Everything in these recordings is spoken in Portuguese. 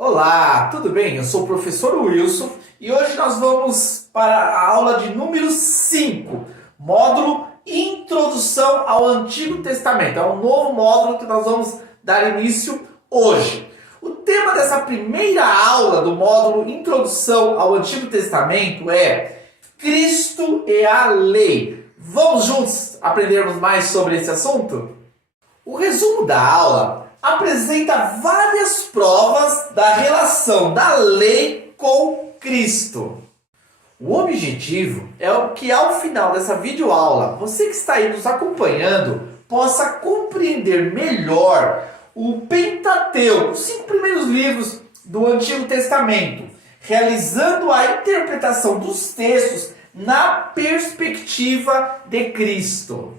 Olá, tudo bem? Eu sou o professor Wilson e hoje nós vamos para a aula de número 5, módulo Introdução ao Antigo Testamento. É um novo módulo que nós vamos dar início hoje. O tema dessa primeira aula do módulo Introdução ao Antigo Testamento é Cristo e a Lei. Vamos juntos aprendermos mais sobre esse assunto? O resumo da aula apresenta várias provas da relação da lei com Cristo. O objetivo é que ao final dessa videoaula, você que está aí nos acompanhando, possa compreender melhor o Pentateuco, os 5 primeiros livros do Antigo Testamento, realizando a interpretação dos textos na perspectiva de Cristo.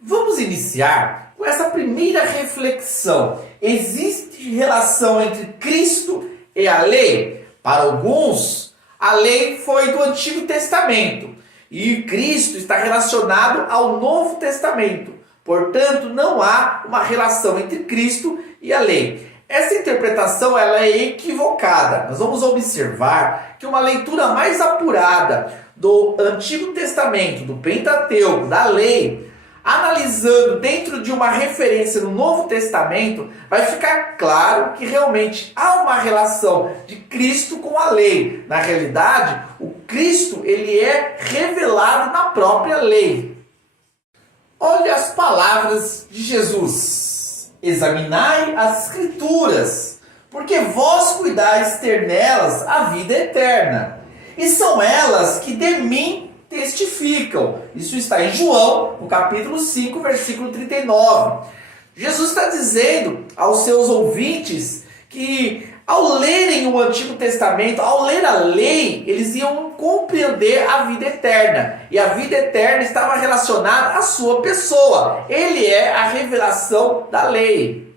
Vamos iniciar com essa primeira reflexão. Existe relação entre Cristo e a lei? Para alguns, a lei foi do Antigo Testamento e Cristo está relacionado ao Novo Testamento. Portanto, não há uma relação entre Cristo e a lei. Essa interpretação ela é equivocada. Nós vamos observar que uma leitura mais apurada do Antigo Testamento, do Pentateuco, da lei, analisando dentro de uma referência no Novo Testamento, vai ficar claro que realmente há uma relação de Cristo com a lei. Na realidade, o Cristo ele é revelado na própria lei. Olha as palavras de Jesus. Examinai as Escrituras, porque vós cuidais ter nelas a vida eterna. E são elas que de mim testificam. Isso está em João, no capítulo 5, versículo 39. Jesus está dizendo aos seus ouvintes que ao lerem o Antigo Testamento, ao ler a lei, eles iam compreender a vida eterna. E a vida eterna estava relacionada à sua pessoa. Ele é a revelação da lei.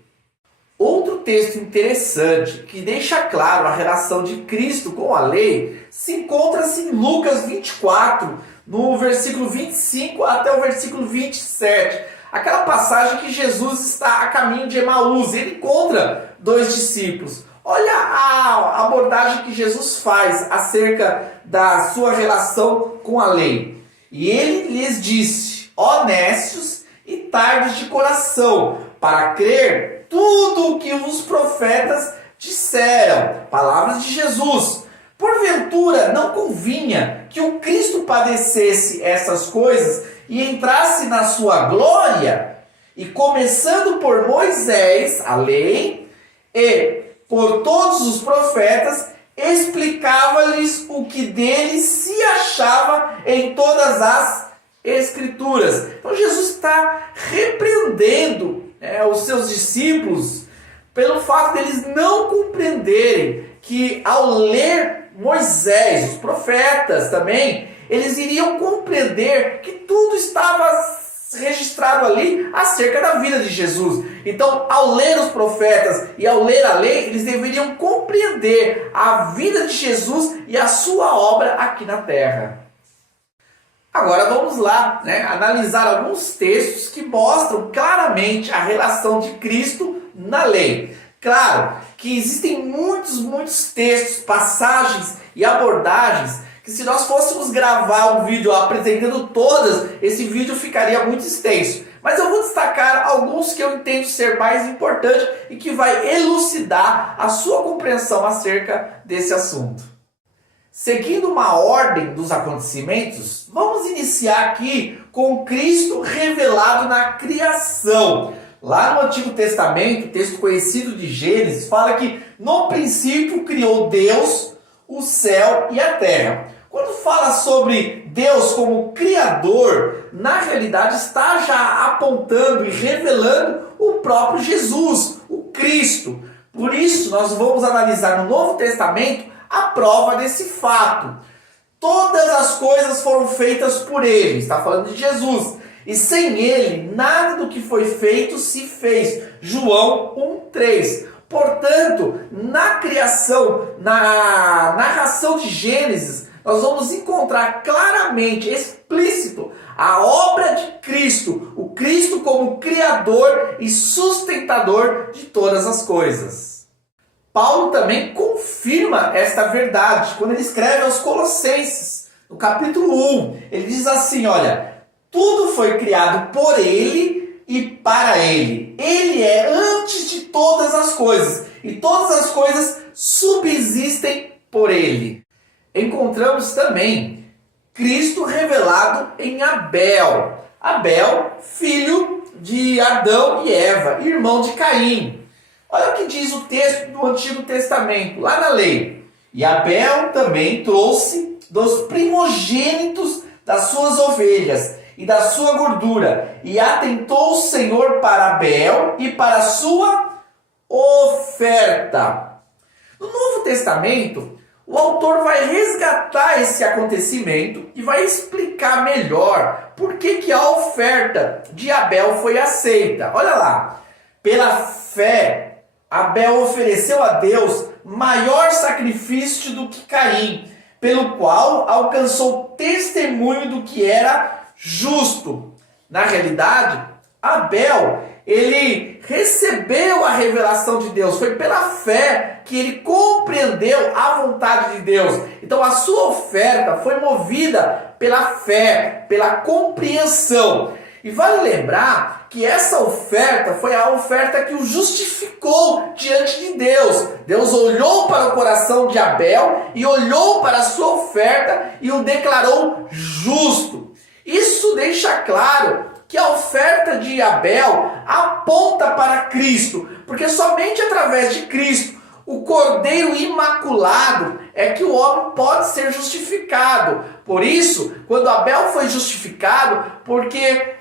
Outro texto interessante que deixa claro a relação de Cristo com a lei se encontra-se em Lucas 24, no versículo 25 até o versículo 27. Aquela passagem que Jesus está a caminho de Emaús, ele encontra 2 discípulos. Olha a abordagem que Jesus faz acerca da sua relação com a lei. E ele lhes disse: honestos e tardos de coração, para crer tudo o que os profetas disseram. Palavras de Jesus. Porventura não convinha que o Cristo padecesse essas coisas e entrasse na sua glória? E começando por Moisés, a lei, e por todos os profetas, explicava-lhes o que dele se achava em todas as Escrituras. Então Jesus está repreendendo os seus discípulos pelo fato deles não compreenderem que ao ler Moisés, os profetas também, eles iriam compreender que tudo estava registrado ali acerca da vida de Jesus. Então, ao ler os profetas e ao ler a lei, eles deveriam compreender a vida de Jesus e a sua obra aqui na terra. Agora vamos lá, analisar alguns textos que mostram claramente a relação de Cristo na lei. Claro que existem muitos textos, passagens e abordagens que se nós fôssemos gravar um vídeo apresentando todas, esse vídeo ficaria muito extenso. Mas eu vou destacar alguns que eu entendo ser mais importantes e que vai elucidar a sua compreensão acerca desse assunto. Seguindo uma ordem dos acontecimentos, vamos iniciar aqui com Cristo revelado na criação. Lá no Antigo Testamento, texto conhecido de Gênesis, fala que no princípio criou Deus o céu e a terra. Quando fala sobre Deus como Criador, na realidade está já apontando e revelando o próprio Jesus, o Cristo. Por isso, nós vamos analisar no Novo Testamento a prova desse fato. Todas as coisas foram feitas por Ele, está falando de Jesus. E sem Ele, nada do que foi feito se fez. João 1,3. Portanto, na criação, na narração de Gênesis, nós vamos encontrar claramente, explícito, a obra de Cristo, o Cristo como Criador e sustentador de todas as coisas. Paulo também confirma esta verdade quando ele escreve aos Colossenses, no capítulo 1. Ele diz assim, olha, tudo foi criado por ele e para ele. Ele é antes de todas as coisas e todas as coisas subsistem por ele. Encontramos também Cristo revelado em Abel. Abel, filho de Adão e Eva, irmão de Caim. Olha o que diz o texto do Antigo Testamento, lá na lei. E Abel também trouxe dos primogênitos das suas ovelhas e da sua gordura. E atentou o Senhor para Abel e para a sua oferta. No Novo Testamento, o autor vai resgatar esse acontecimento e vai explicar melhor por que a oferta de Abel foi aceita. Olha lá, pela fé, Abel ofereceu a Deus maior sacrifício do que Caim, pelo qual alcançou testemunho do que era justo. Na realidade, Abel, ele recebeu a revelação de Deus. Foi pela fé que ele compreendeu a vontade de Deus. Então a sua oferta foi movida pela fé, pela compreensão. E vale lembrar que essa oferta foi a oferta que o justificou diante de Deus. Deus olhou para o coração de Abel e olhou para a sua oferta e o declarou justo. Isso deixa claro que a oferta de Abel aponta para Cristo, porque somente através de Cristo, o Cordeiro Imaculado, é que o homem pode ser justificado. Por isso, quando Abel foi justificado, porque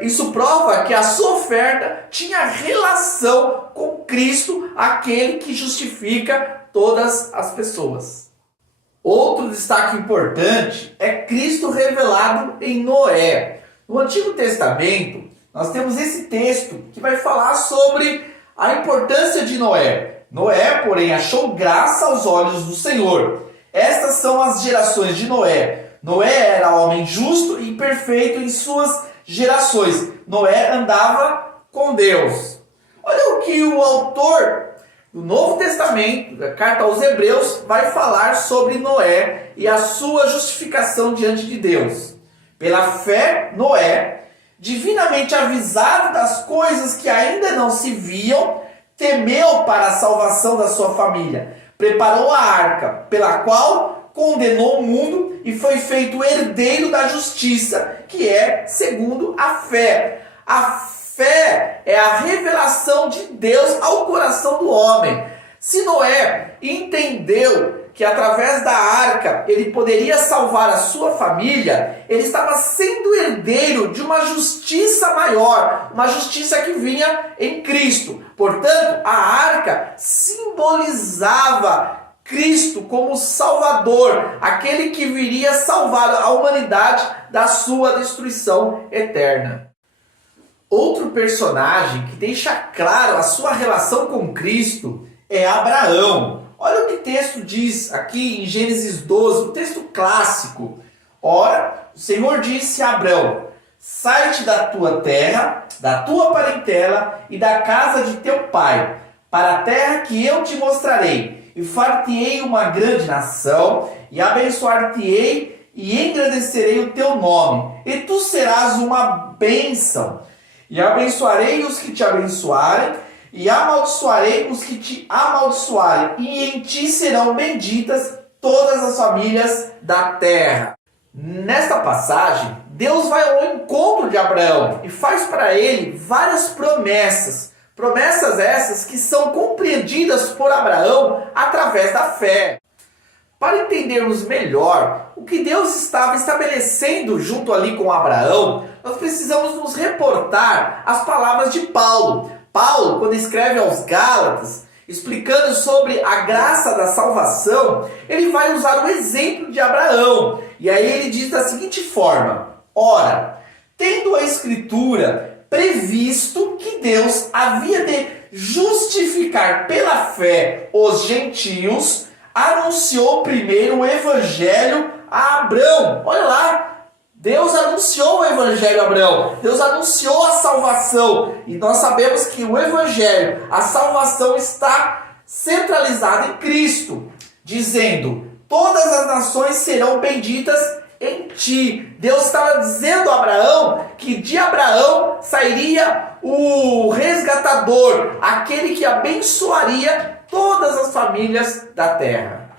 isso prova que a sua oferta tinha relação com Cristo, aquele que justifica todas as pessoas. Outro destaque importante é Cristo revelado em Noé. No Antigo Testamento, nós temos esse texto que vai falar sobre a importância de Noé. Noé, porém, achou graça aos olhos do Senhor. Estas são as gerações de Noé. Noé era homem justo e perfeito em suas gerações. Noé andava com Deus. Olha o que o autor do Novo Testamento, da carta aos Hebreus, vai falar sobre Noé e a sua justificação diante de Deus. Pela fé, Noé, divinamente avisado das coisas que ainda não se viam, temeu para a salvação da sua família. Preparou a arca, pela qual condenou o mundo e foi feito herdeiro da justiça, que é segundo a fé. A fé é a revelação de Deus ao coração do homem. Se Noé entendeu que através da arca ele poderia salvar a sua família, ele estava sendo herdeiro de uma justiça maior, uma justiça que vinha em Cristo. Portanto, a arca simbolizava Cristo como Salvador, aquele que viria salvar a humanidade da sua destruição eterna. Outro personagem que deixa claro a sua relação com Cristo é Abraão. Olha o que o texto diz aqui em Gênesis 12, um texto clássico. Ora, o Senhor disse a Abrão: sai-te da tua terra, da tua parentela e da casa de teu pai, para a terra que eu te mostrarei, e far-te-ei uma grande nação, e abençoar-te-ei, e engrandecerei o teu nome, e tu serás uma bênção. E abençoarei os que te abençoarem, e amaldiçoarei os que te amaldiçoarem, e em ti serão benditas todas as famílias da terra. Nesta passagem, Deus vai ao encontro de Abraão e faz para ele várias promessas. Promessas essas que são compreendidas por Abraão através da fé. Para entendermos melhor o que Deus estava estabelecendo junto ali com Abraão, nós precisamos nos reportar às palavras de Paulo. Paulo, quando escreve aos Gálatas, explicando sobre a graça da salvação, ele vai usar o exemplo de Abraão. E aí ele diz da seguinte forma: ora, tendo a Escritura previsto que Deus havia de justificar pela fé os gentios, anunciou primeiro o Evangelho a Abraão. Olha lá, Deus anunciou o Evangelho a Abraão. Deus anunciou a salvação. E nós sabemos que o Evangelho, a salvação, está centralizada em Cristo, dizendo: todas as nações serão benditas em ti. Deus estava dizendo a Abraão que de Abraão sairia o resgatador, aquele que abençoaria todas as famílias da terra.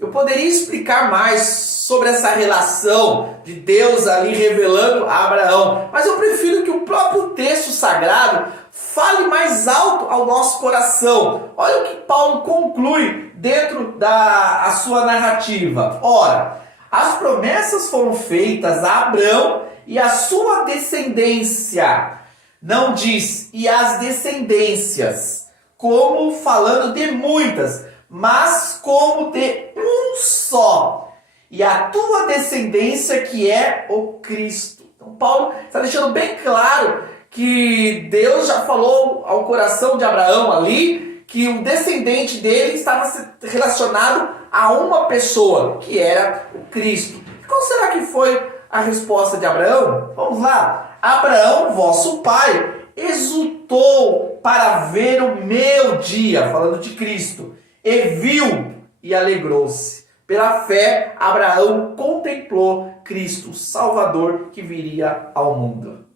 Eu poderia explicar mais sobre essa relação de Deus ali revelando a Abraão, mas eu prefiro que o próprio texto sagrado fale mais alto ao nosso coração. Olha o que Paulo conclui dentro da sua narrativa. Ora, as promessas foram feitas a Abraão e a sua descendência. Não diz e as descendências, como falando de muitas, mas como de um só. E a tua descendência, que é o Cristo. Então Paulo está deixando bem claro que Deus já falou ao coração de Abraão ali que o descendente dele estava relacionado a uma pessoa, que era o Cristo. Qual será que foi a resposta de Abraão? Vamos lá. Abraão, vosso pai, exultou para ver o meu dia, falando de Cristo, e viu e alegrou-se. Pela fé, Abraão contemplou Cristo, o Salvador que viria ao mundo.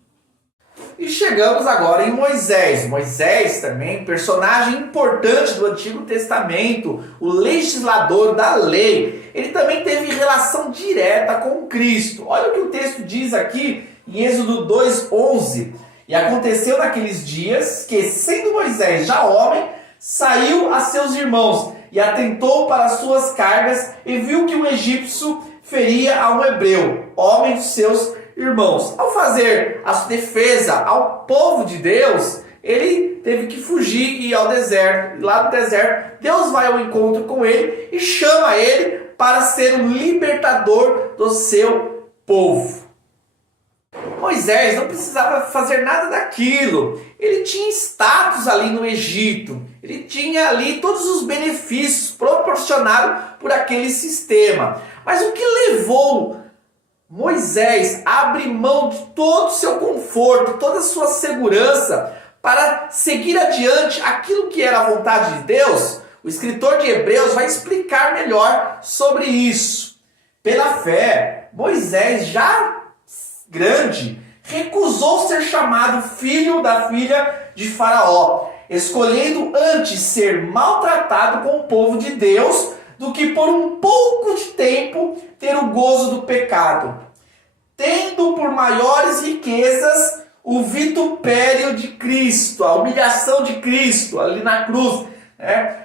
E chegamos agora em Moisés. Moisés também, personagem importante do Antigo Testamento, o legislador da lei. Ele também teve relação direta com Cristo. Olha o que o texto diz aqui em Êxodo 2:11. E aconteceu naqueles dias que, sendo Moisés já homem, saiu a seus irmãos e atentou para as suas cargas e viu que um egípcio feria a um hebreu, homem dos seus irmãos. Ao fazer a sua defesa ao povo de Deus, ele teve que fugir e ir ao deserto. E lá no deserto, Deus vai ao encontro com ele e chama ele para ser o libertador do seu povo. Moisés não precisava fazer nada daquilo. Ele tinha status ali no Egito. Ele tinha ali todos os benefícios proporcionados por aquele sistema. Mas o que levou Moisés a abrir mão de todo o seu conforto, toda a sua segurança, para seguir adiante aquilo que era a vontade de Deus? O escritor de Hebreus vai explicar melhor sobre isso. Pela fé, Moisés, já grande, recusou ser chamado filho da filha de Faraó, escolhendo antes ser maltratado com o povo de Deus do que por um pouco de tempo ter o gozo do pecado, tendo por maiores riquezas o vitupério de Cristo, a humilhação de Cristo ali na cruz,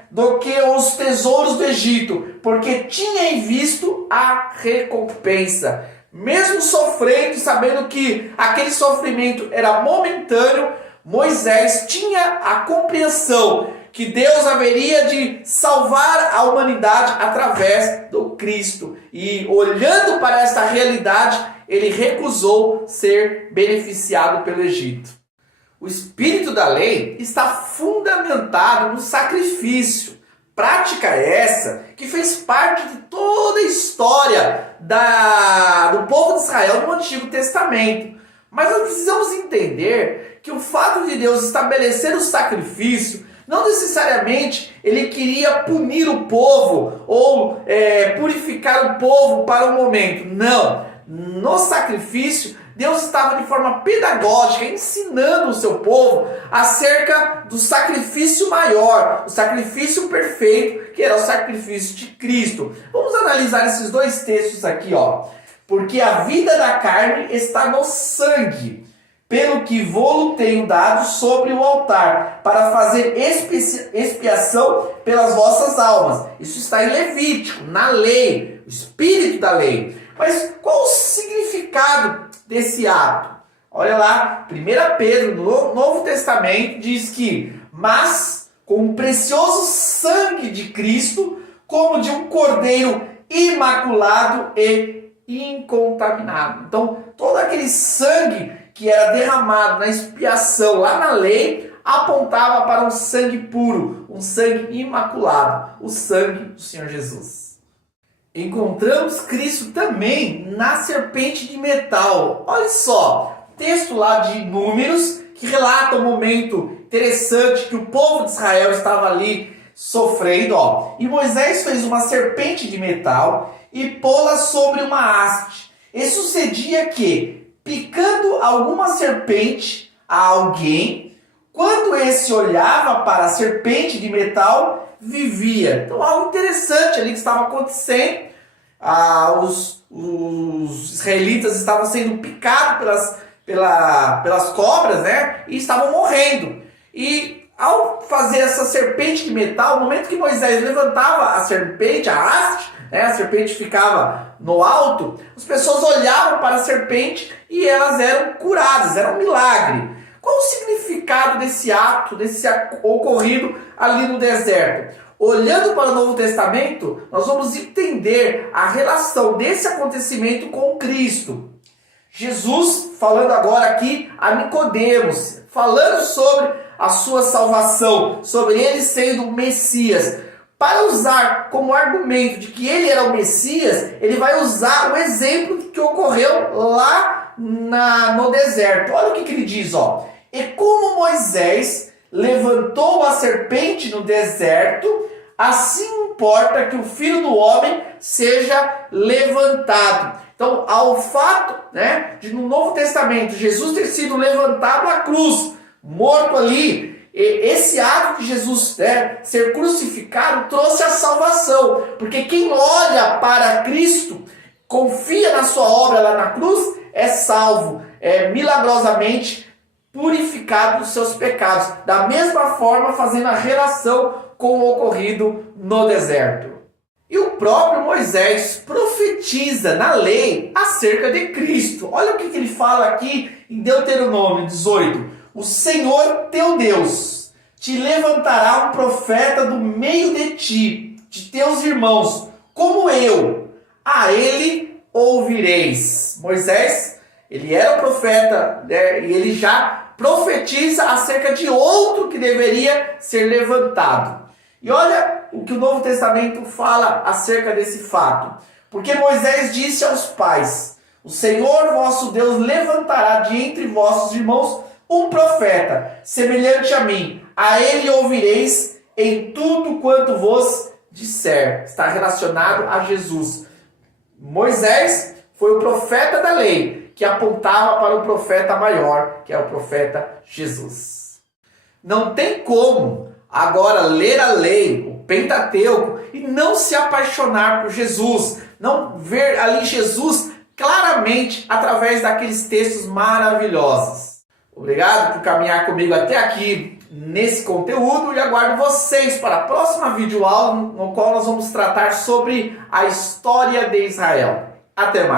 do que os tesouros do Egito, porque tinha em visto a recompensa. Mesmo sofrendo, sabendo que aquele sofrimento era momentâneo, Moisés tinha a compreensão que Deus haveria de salvar a humanidade através do Cristo. E olhando para esta realidade, ele recusou ser beneficiado pelo Egito. O espírito da lei está fundamentado no sacrifício. Prática essa que fez parte de toda a história do povo de Israel no Antigo Testamento. Mas nós precisamos entender que o fato de Deus estabelecer o sacrifício, não necessariamente ele queria punir o povo ou purificar o povo para o momento. Não. No sacrifício, Deus estava de forma pedagógica ensinando o seu povo acerca do sacrifício maior, o sacrifício perfeito, que era o sacrifício de Cristo. Vamos analisar esses dois textos aqui, ó. Porque a vida da carne está no sangue, pelo que vô-lo tenho dado sobre o altar, para fazer expiação pelas vossas almas. Isso está em Levítico, na lei, o espírito da lei. Mas qual o significado desse ato? Olha lá, 1 Pedro, no Novo Testamento, diz que: mas com o precioso sangue de Cristo, como de um cordeiro imaculado e incontaminado. Então, todo aquele sangue que era derramado na expiação lá na lei, apontava para um sangue puro, um sangue imaculado, o sangue do Senhor Jesus. Encontramos Cristo também na serpente de metal. Olha só, texto lá de Números, que relata um momento interessante que o povo de Israel estava ali sofrendo, ó. E Moisés fez uma serpente de metal e pô-la sobre uma haste. E sucedia que, picando alguma serpente a alguém, quando esse olhava para a serpente de metal, vivia. Então, algo interessante ali que estava acontecendo. Os israelitas estavam sendo picados pelas cobras, né? E estavam morrendo. E ao fazer essa serpente de metal, no momento que Moisés levantava a serpente, a haste, né? A serpente ficava no alto, as pessoas olhavam para a serpente e elas eram curadas, era um milagre. Qual o significado desse ato, desse ocorrido ali no deserto? Olhando para o Novo Testamento, nós vamos entender a relação desse acontecimento com Cristo. Jesus, falando agora aqui a Nicodemos, falando sobre a sua salvação, sobre ele sendo o Messias. Para usar como argumento de que ele era o Messias, ele vai usar o exemplo que ocorreu lá no deserto. Olha o que ele diz, ó. E como Moisés levantou a serpente no deserto, assim importa que o Filho do Homem seja levantado. Então, ao fato, né, de no Novo Testamento Jesus ter sido levantado na cruz, morto ali, esse ato de Jesus, né, ser crucificado trouxe a salvação. Porque quem olha para Cristo, confia na sua obra lá na cruz, é salvo, é milagrosamente purificado dos seus pecados. Da mesma forma, fazendo a relação com o ocorrido no deserto. E o próprio Moisés profetiza na lei acerca de Cristo. Olha o que ele fala aqui em Deuteronômio 18. O Senhor teu Deus te levantará um profeta do meio de ti, de teus irmãos, como eu. A ele ouvireis. Moisés, ele era o profeta, né, e ele já profetiza acerca de outro que deveria ser levantado. E olha o que o Novo Testamento fala acerca desse fato. Porque Moisés disse aos pais: o Senhor vosso Deus levantará de entre vossos irmãos um profeta, semelhante a mim. A ele ouvireis em tudo quanto vos disser. Está relacionado a Jesus. Moisés foi o profeta da lei, que apontava para o profeta maior, que é o profeta Jesus. Não tem como agora ler a lei, o Pentateuco, e não se apaixonar por Jesus, não ver ali Jesus claramente através daqueles textos maravilhosos. Obrigado por caminhar comigo até aqui nesse conteúdo e aguardo vocês para a próxima videoaula, no qual nós vamos tratar sobre a história de Israel. Até mais!